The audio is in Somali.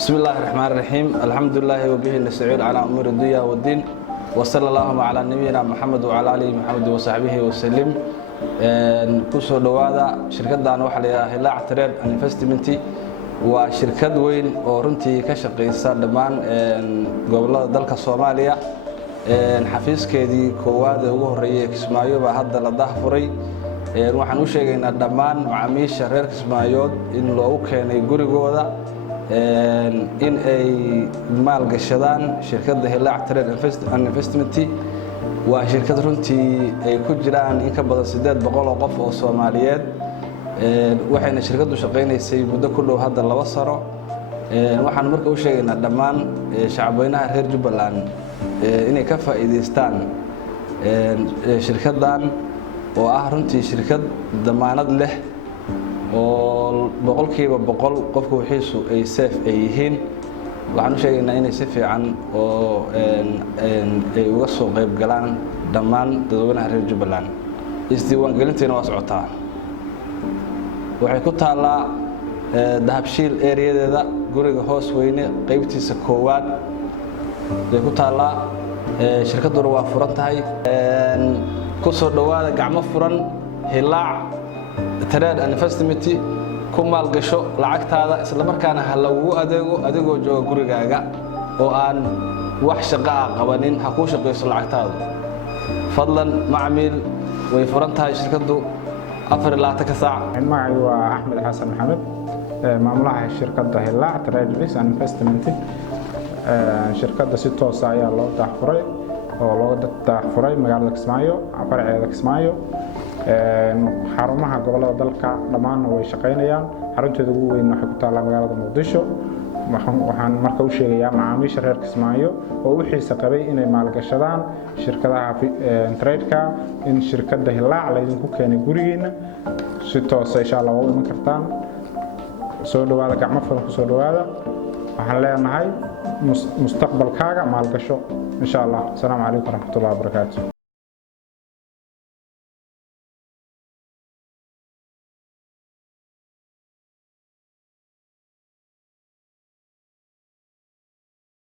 بسم الله الرحمن الرحيم الحمد لله وبه نستعين على أمور الدنيا والدين وصلى الله على نبينا محمد وعلى آله محمد وصحبه وسلم كسر دوادا شركة دان وحليا هلا تريد انفستمنت وشركة وين ورنتي كشقيسة دمان قبل ذلك الصومالية حفيز كدي كواد وهرية كسمايو بهذا لده فري waxaan u sheegaynaa dhammaan macaamiisha reer Kismaayood in loo keenay gurigooda in ay maal gashadaan shirkadda Hilaac Trade and Investment waa shirkad runtii ay ku jiraan in ka badan 800 oo qof oo Soomaaliyeed waxayna shirkaddu shaqeynaysay muddo ku dhow hadda 2 sano waxaan marka u sheegaynaa dhammaan shacabweynaha reer Jubbaland inay ka faa'iideystaan shirkaddan oo ah runtii shirkad damaanad leh oo boqolkiiba boqol qofku wixiisu ay safe ay yihiin waxaan u sheegaynaa inay si fiican oo ay uga soo qayb galaan dhammaan dadweynaha reer Jubbaland isdiiwaangelinteena waa socotaa waxay ku taalaa dahabshiil area-deeda guriga hoos weyne qaybtiisa koowaad ay ku taalaa shirkadduna waa furan tahay kusoo dhawaada gacmo furan Hilaac Trade and Investment ku maal gasho lacagtaada isla markaana ha lagu adeego adigoo jooga gurigaaga oo aan wax shaqo ah qabanin ha ku shaqeyso lacagtaada fadlan macmiil way furan tahay shirkaddu 24 saac magacay waa Axmed Xasan Maxamed maamulaha shirkadda Hilaac Trade and Investment shirkadda si toos ah ayaa loo daahfuray oo looga daahfuray magaalada Kismaayo farceeda Kismaayo xarumaha gobolada dalka dhammaan way shaqeynayaan xarunteeda ugu weyn waxay ku taalaa magaalada Muqdisho waxaan marka u sheegayaa macaamiisha reer Kismaayo oo u xiisa qabay inay maalgashadaan shirkadaha trade-ka in shirkadda Hilaac la idinku keenay gurigeena si toos ah insha Allah waa iman kartaan soo dhawaada gacmo furan ku soo dhawaada waxaan leenahay mustaqbalkaaga maalgasho إن شاء الله. السلام عليكم ورحمة الله وبركاته.